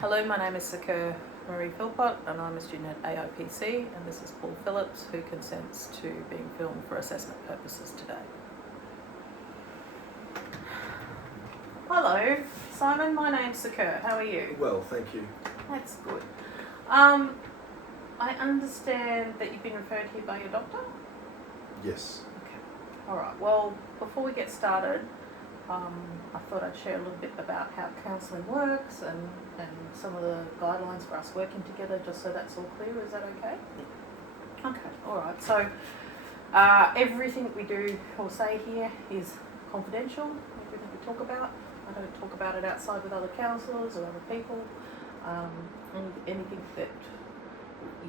Hello, my name is Sakir Marie Philpott and I'm a student at AIPC, and this is Paul Phillips, who consents to being filmed for assessment purposes today. Hello, Simon, my name's Sakir. How are you? Well, thank you. That's good. I understand that you've been referred here by your doctor? Yes. Okay. Alright, well, before we get started, I thought I'd share a little bit about how counselling works and some of the guidelines for us working together, just so that's all clear. Is that okay? Okay, alright. So, everything we do or say here is confidential, everything we talk about. I don't talk about it outside with other counsellors or other people. Anything that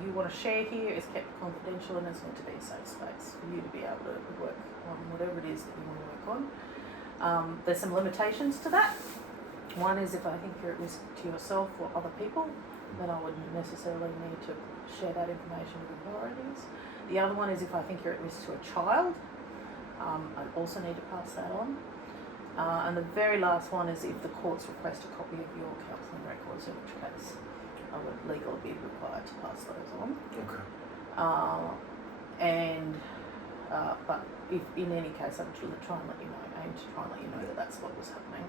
you want to share here is kept confidential, and it's meant to be a safe space for you to be able to work on whatever it is that you want to work on. There's some limitations to that. One is if I think you're at risk to yourself or other people, then I wouldn't necessarily need to share that information with authorities. The other one is if I think you're at risk to a child, I also need to pass that on. And the very last one is if the courts request a copy of your counselling records, in which case I would legally be required to pass those on. Okay. But if in any case, I would try and let you know, aim to try and let you know that that's what was happening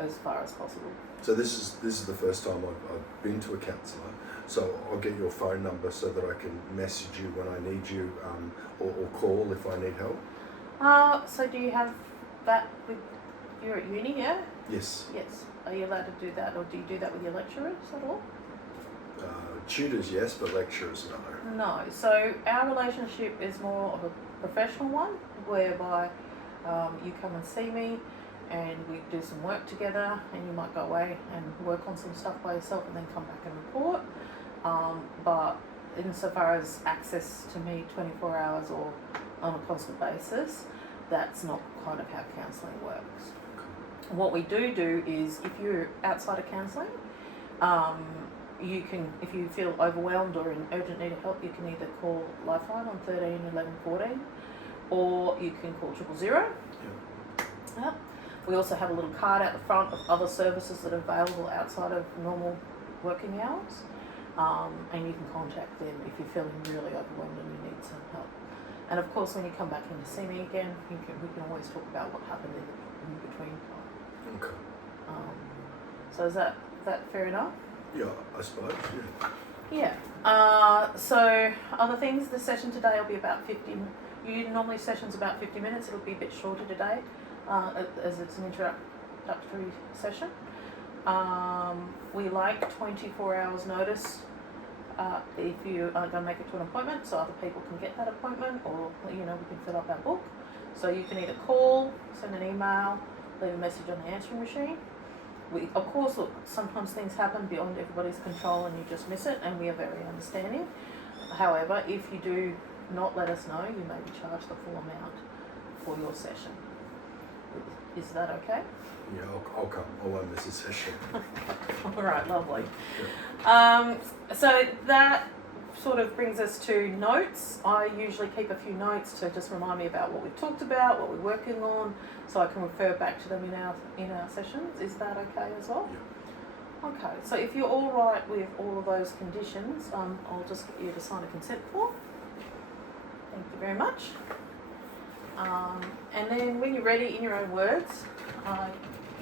as far as possible. So this is the first time I've been to a counsellor. So I'll get your phone number so that I can message you when I need you, or call if I need help. So do you have that with, you're at uni, yeah? Yes. Yes. Are you allowed to do that, or do you do that with your lecturers at all? Tutors, yes, but lecturers, no. No. So our relationship is more of a professional one, whereby you come and see me and we do some work together, and you might go away and work on some stuff by yourself and then come back and report. But insofar as access to me 24 hours or on a constant basis, that's not kind of how counselling works. What we do is, if you're outside of counselling, you can, if you feel overwhelmed or in urgent need of help, you can either call Lifeline on 13 11 14, or you can call 000. Yep. We also have a little card out the front of other services that are available outside of normal working hours, and you can contact them if you're feeling really overwhelmed and you need some help. And of course, when you come back in to see me again, we can always talk about what happened in between time. Okay. So is that fair enough? Yeah, I suppose, yeah. Yeah. So other things, the session today will be about 15. Normally session's about 50 minutes. It'll be a bit shorter today, as it's an introductory session. We like 24 hours notice if you are going to make it to an appointment, so other people can get that appointment, or we can fill up our book. So you can either call, send an email, leave a message on the answering machine. Of course, look, sometimes things happen beyond everybody's control and you just miss it, and we are very understanding. However, if you do not let us know, you may be charged the full amount for your session. Is that okay? Yeah, I'll come. I won't miss a session. All right, lovely. Yeah. So that sort of brings us to notes. I usually keep a few notes to just remind me about what we've talked about, what we're working on, so I can refer back to them in our sessions. Is that okay as well? Yeah. Okay, so if you're all right with all of those conditions, I'll just get you to sign a consent form. Thank you very much. And then when you're ready, in your own words,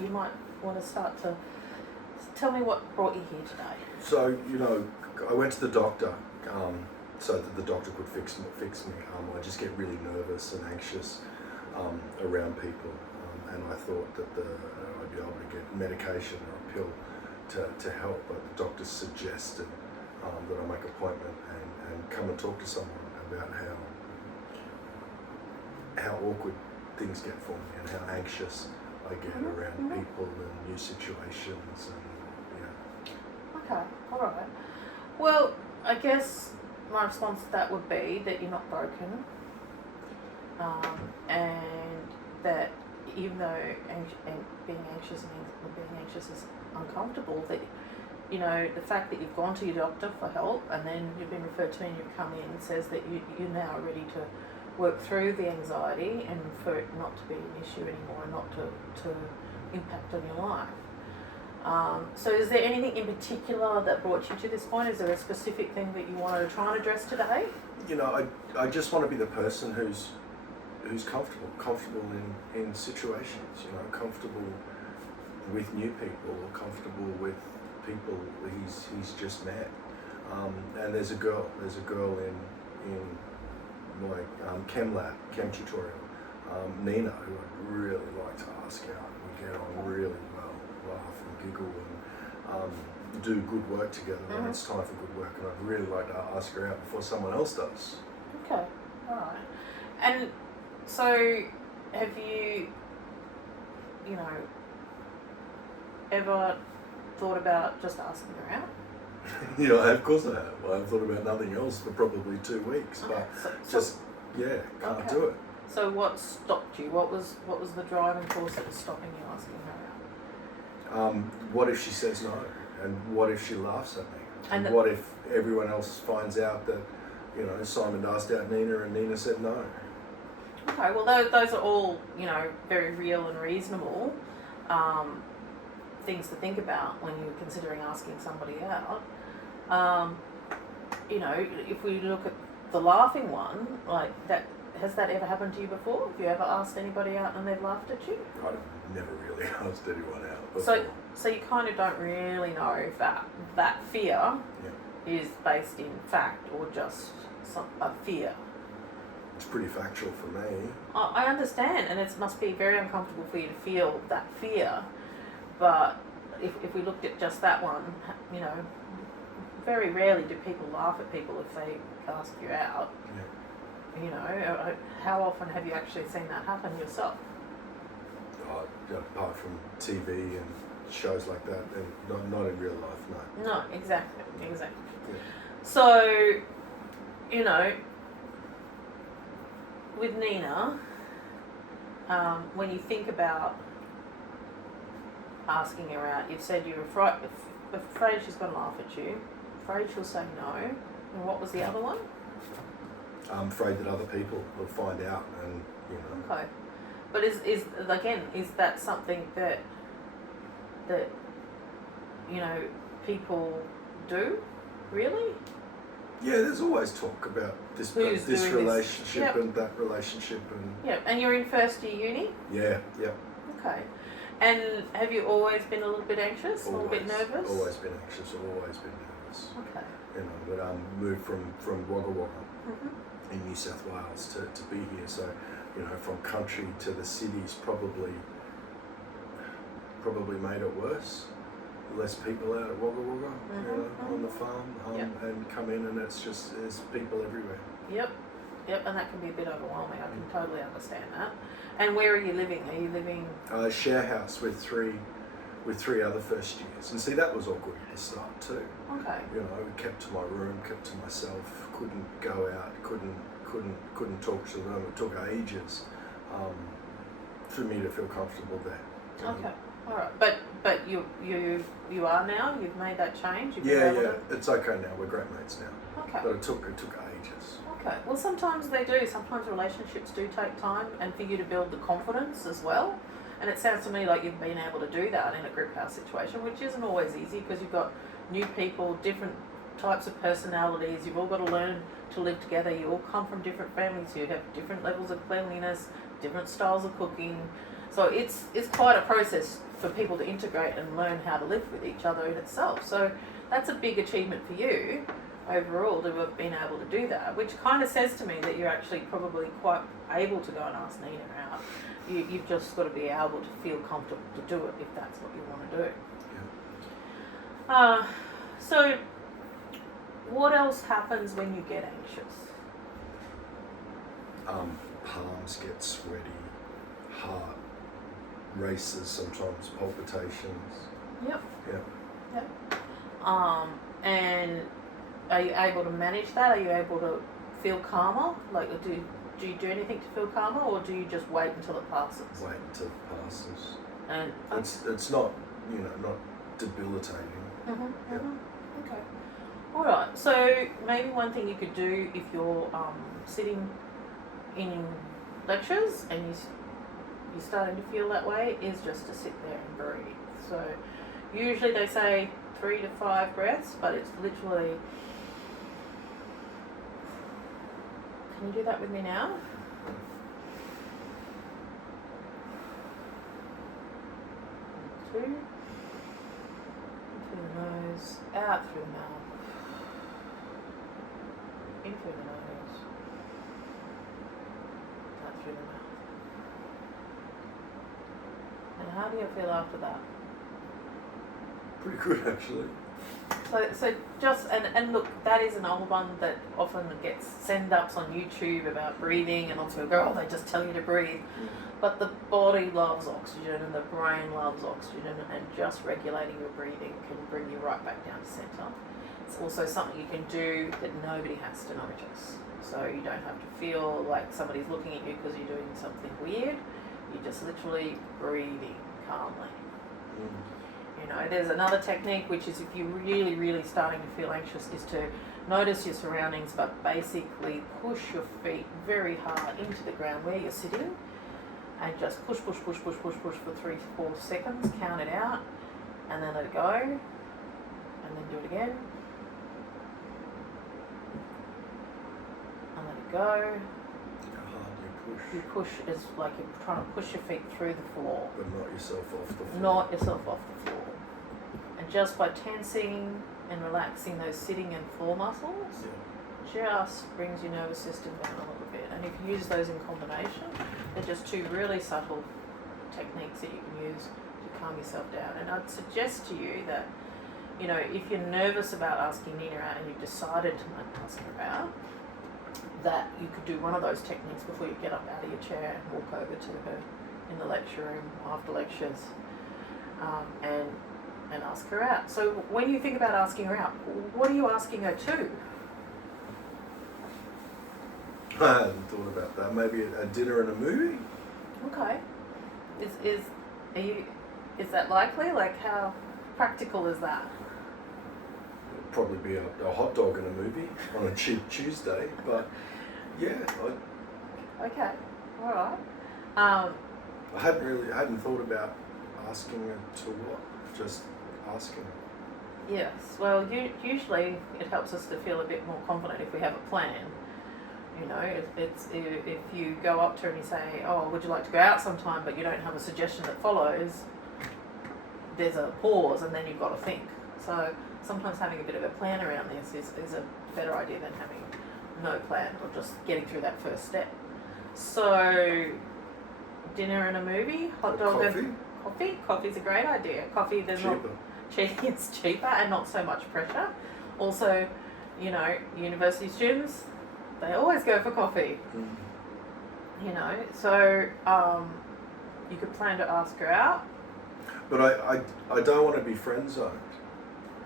you might want to start to tell me what brought you here today. So, I went to the doctor so that the doctor could fix me. I just get really nervous and anxious around people, and I thought that I'd be able to get medication or a pill to help, but the doctor suggested that I make an appointment and come and talk to someone about how awkward things get for me and how anxious I get around people and new situations, and Okay, all right. Well, I guess my response to that would be that you're not broken, and that even though being anxious is uncomfortable, that the fact that you've gone to your doctor for help and then you've been referred to me and you've come in says that you're now ready to work through the anxiety and for it not to be an issue anymore and not to impact on your life. So is there anything in particular that brought you to this point? Is there a specific thing that you wanted to try and address today? You know, I just want to be the person who's comfortable in situations, you know, comfortable with new people, or comfortable with people he's just met. And there's a girl in my chem tutorial, Nina, who I'd really like to ask out. We get on really well, laugh and giggle and do good work together when it's time for good work, and I'd really like to ask her out before someone else does. Okay, alright. And so, have you ever thought about just asking her out? Yeah, of course I have. I've thought about nothing else for probably 2 weeks, Okay. but can't do it. So what stopped you? What was the driving force that was stopping you asking her out? What if she says no? And what if she laughs at me? And what if everyone else finds out that, you know, Simon asked out Nina and Nina said no? Okay, well those are all, very real and reasonable things to think about when you're considering asking somebody out. If we look at the laughing one, like that, has that ever happened to you before? Have you ever asked anybody out and they've laughed at you? I've never really asked anyone out before. So you kind of don't really know if that fear is based in fact or just a fear. It's pretty factual for me. I understand, and it must be very uncomfortable for you to feel that fear, but if we looked at just that one, very rarely do people laugh at people if they ask you out. Yeah. How often have you actually seen that happen yourself? Apart from TV and shows like that, and not in real life, no. No, exactly. Yeah. So, with Nina, when you think about asking her out, you've said you're afraid she's going to laugh at you, afraid she'll say no, and what was the other one? I'm afraid that other people will find out, and Okay, but is that something that people do, really? Yeah, there's always talk about this relationship and that relationship, and and you're in first year uni? Yeah. Okay. And have you always been a little bit anxious, a little bit nervous? Always been anxious, always been nervous. Okay. But moved from Wagga Wagga in New South Wales to be here, so from country to the city's probably made it worse. Less people out at Wagga Wagga, on the farm, and come in and there's people everywhere. Yep, and that can be a bit overwhelming. I can totally understand that. And where are you living? Are you living? Share house with three other first years, and see that was awkward at the start too. Okay. Kept to my room, kept to myself, couldn't go out, couldn't talk to them. It took ages for me to feel comfortable there. Okay. All right, but you are now. You've made that change. It's okay now. We're great mates now. Okay. But it took ages. Okay. Well, sometimes they do. Sometimes relationships do take time, and for you to build the confidence as well. And it sounds to me like you've been able to do that in a group house situation, which isn't always easy because you've got new people, different types of personalities. You've all got to learn to live together. You all come from different families. You have different levels of cleanliness, different styles of cooking. So it's quite a process for people to integrate and learn how to live with each other in itself. So that's a big achievement for you overall to have been able to do that, which kind of says to me that you're actually probably quite able to go and ask Nina out. You've just got to be able to feel comfortable to do it if that's what you want to do. Yeah. So what else happens when you get anxious? Palms get sweaty, heart races sometimes, palpitations. Yep. Yeah. And are you able to manage that? Are you able to feel calmer? Like, do you do anything to feel calmer, or do you just wait until it passes? Wait until it passes. And it's not not debilitating. Okay. All right. So maybe one thing you could do if you're sitting in lectures and you're starting to feel that way is just to sit there and breathe. So Usually they say 3 to 5 breaths, but it's literally. Can you do that with me now? 2. In through the nose, out through the mouth. In through the nose, out through the mouth. And how do you feel after that? Pretty good, actually. So just, and look, that is an old one that often gets send-ups on YouTube about breathing, and also go, oh, they just tell you to breathe. But the body loves oxygen and the brain loves oxygen, and just regulating your breathing can bring you right back down to centre. It's also something you can do that nobody has to notice. So you don't have to feel like somebody's looking at you because you're doing something weird. You're just literally breathing calmly. You know, there's another technique, which is if you're really, really starting to feel anxious, is to notice your surroundings, but basically push your feet very hard into the ground where you're sitting, and just push for 3-4 seconds, count it out, and then let it go, and then do it again, and let it go. How hard do you push? You push is like you're trying to push your feet through the floor. But not yourself off the floor. Not yourself off the floor. And just by tensing and relaxing those sitting and floor muscles, just brings your nervous system down a little bit. And if you use those in combination, they're just two really subtle techniques that you can use to calm yourself down. And I'd suggest to you that, you know, if you're nervous about asking Nina out and you've decided to ask her out, that you could do one of those techniques before you get up out of your chair and walk over to her in the lecture room after lectures, and ask her out. So when you think about asking her out, what are you asking her to? I hadn't thought about that. Maybe a dinner and a movie? Okay. Is that likely? Like, how practical is that? It'd probably be a hot dog and a movie on a cheap Tuesday, but yeah, Okay, all right. I hadn't thought about asking her to what, just asking. Yes, well, usually it helps us to feel a bit more confident if we have a plan. You know, if you go up to her and you say, oh, would you like to go out sometime, but you don't have a suggestion that follows, there's a pause and then you've got to think. So sometimes having a bit of a plan around this is a better idea than having no plan or just getting through that first step. So dinner and a movie, hot dog and coffee. Coffee's a great idea. Coffee, there's cheaper. It's cheaper and not so much pressure. Also, you know, university students, they always go for coffee. You know, so you could plan to ask her out. But I don't want to be friend zoned.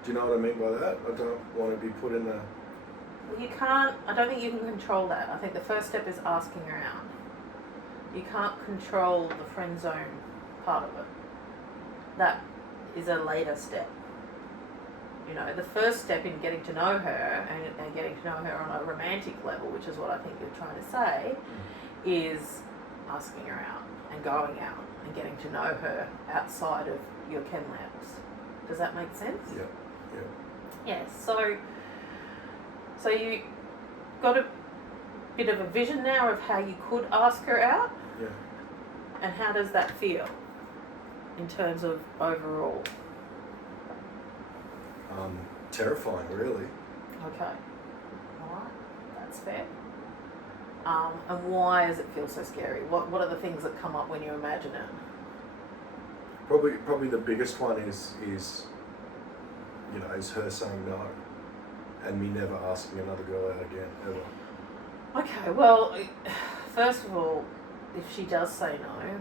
Do you know what I mean by that? I don't want to be put in a... Well, you can't, I don't think you can control that. I think the first step is asking her out. You can't control the friend zone part of it. That is a later step. You know, the first step in getting to know her and getting to know her on a romantic level, which is what I think you're trying to say, is asking her out and going out and getting to know her outside of your Ken Labs. Does that make sense? Yeah. Yes. So you got a bit of a vision now of how you could ask her out? Yeah. And how does that feel in terms of overall? Terrifying, really. Okay. Alright, that's fair. And why does it feel so scary? What are the things that come up when you imagine it? Probably the biggest one is you know, is her saying no, and me never asking another girl out again, ever. Okay, well, first of all, if she does say no,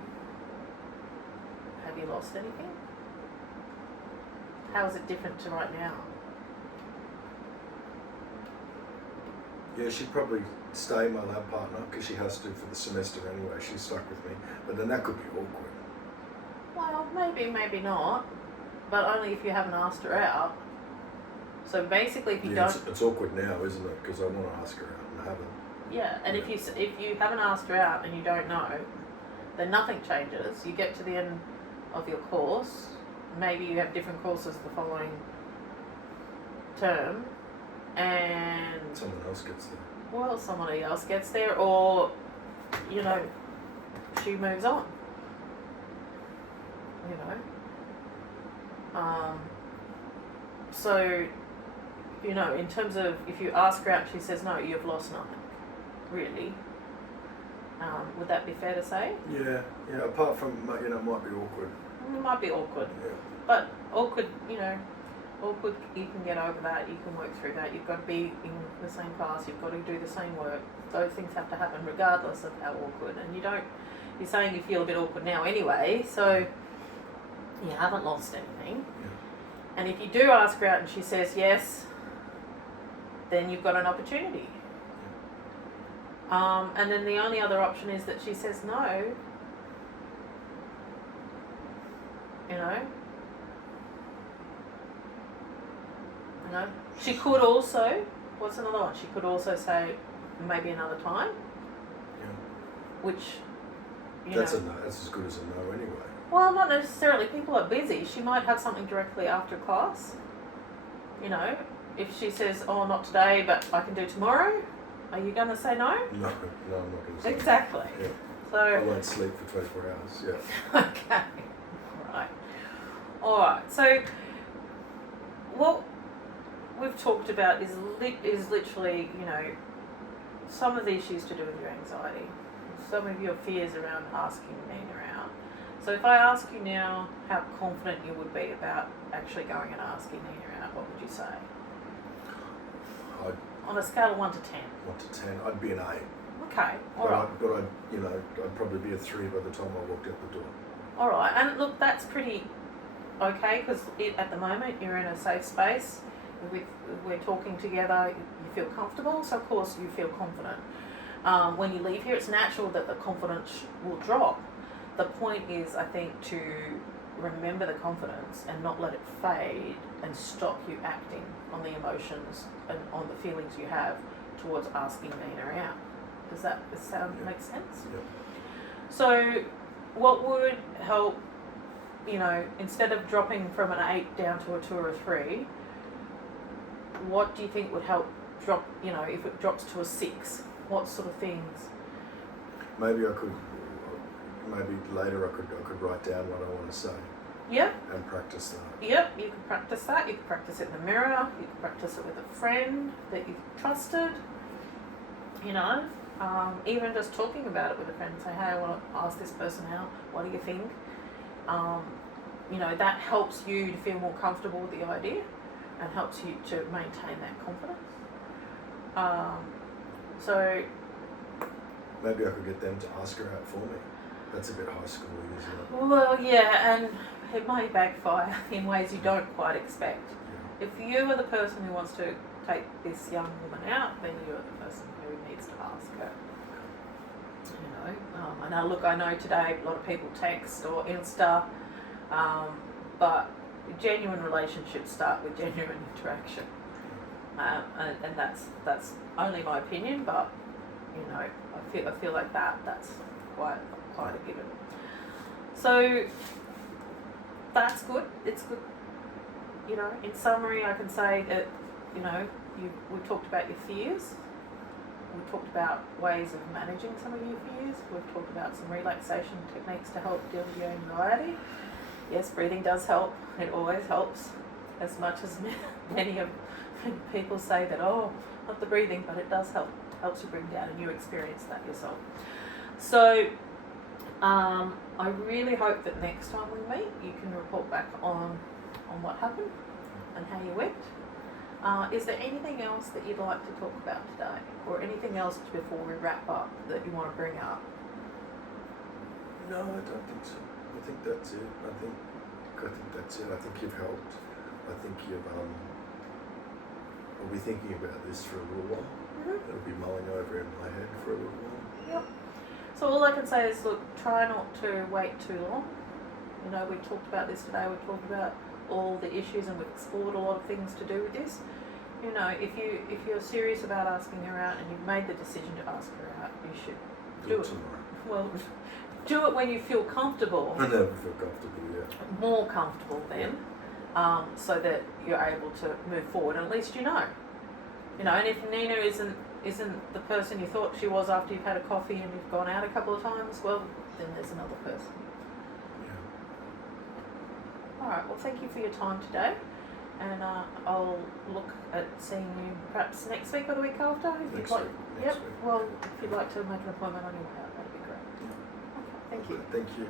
have you lost anything? How is it different to right now? Yeah, she'd probably stay my lab partner because she has to for the semester anyway. She's stuck with me, but then that could be awkward. Well, maybe not, but only if you haven't asked her out. So basically, if you don't, it's awkward now, isn't it? Because I want to ask her out and I haven't. yeah, and if you haven't asked her out and you don't know, then nothing changes. You get to the end of your course, maybe you have different courses the following term, and Someone else gets there. well, somebody else gets there, or she moves on. So in terms of if you ask her out, she says no, you've lost nothing, really. Would that be fair to say? Yeah. Apart from it might be awkward. It might be awkward, Yeah. but awkward, awkward. You can get over that. You can work through that. You've got to be in the same class. You've got to do the same work. Those things have to happen regardless of how awkward. And you're saying you feel a bit awkward now anyway, so you haven't lost anything. Yeah. And if you do ask her out and she says yes, then you've got an opportunity. And then the only other option is that she says no. She could also, what's another one? She could also say maybe another time. Yeah. Which, That's as good as a no anyway. Well, not necessarily. People are busy. She might have something directly after class. If she says, oh, not today, but I can do tomorrow, are you going to say no? No, I'm not going to say Exactly. Yeah. So I won't sleep for 24 hours, yeah. Okay. Right. All right. So what we've talked about is literally, some of the issues to do with your anxiety, some of your fears around asking Nina out. So if I ask you now how confident you would be about actually going and asking Nina out, what would you say? On a scale of 1 to 10. 1 to 10, I'd be an 8. Okay. All right. But I'd probably be a 3 by the time I walked out the door. All right, and look, that's pretty okay because at the moment you're in a safe space. We're talking together. You feel comfortable, so of course you feel confident. When you leave here, it's natural that the confidence will drop. The point is, I think, to remember the confidence and not let it fade and stop you acting on the emotions and on the feelings you have towards asking Nina out. Does that make sense? Yeah. So what would help, instead of dropping from an 8 down to a 2 or a 3, what do you think would help drop, if it drops to a 6, what sort of things? Maybe later I could write down what I want to say. Yep. And practice that. Yep, you can practice that. You can practice it in the mirror. You can practice it with a friend that you trusted. Even just talking about it with a friend. Say, hey, I want to ask this person out. What do you think? That helps you to feel more comfortable with the idea and helps you to maintain that confidence. So maybe I could get them to ask her out for me. That's a bit high schooly, isn't it? Well, yeah, and it may backfire in ways you don't quite expect. Yeah. If you are the person who wants to take this young woman out, then you're the person who needs to ask her. I know today a lot of people text or Insta, but genuine relationships start with genuine interaction, and that's only my opinion, but I feel like that's quite a given. So that's good. It's good. In summary, I can say that we've talked about your fears. We've talked about ways of managing some of your fears. We've talked about some relaxation techniques to help deal with your anxiety. Yes, breathing does help. It always helps, as much as many of people say that, oh, not the breathing, but it does help. Helps you bring down, and you experience that yourself. So I really hope that next time we meet, you can report back on what happened and how you went. Is there anything else that you'd like to talk about today, or anything else before we wrap up that you want to bring up? No, I don't think so. I think that's it. I think that's it. I think you've helped. I think you've I'll be thinking about this for a little while. Mm-hmm. It'll be mulling over in my head for a little while. Yep. So all I can say is, look, try not to wait too long. We talked about this today. We talked about all the issues, and we've explored a lot of things to do with this. If you're serious about asking her out and you've made the decision to ask her out, you should do it tomorrow. Well, do it when you feel comfortable. I never feel comfortable, yeah. More comfortable then, so that you're able to move forward. And at least you know. You know, and if Nina isn't the person you thought she was after you've had a coffee and you've gone out a couple of times, well, then there's another person. Yeah. All right. Well, thank you for your time today, and I'll look at seeing you perhaps next week or the week after. If Next you'd like. week. Yep. Next week. Well, if you'd like to make an appointment on your part, that'd be great. Yeah. Okay. Thank you. Thank you.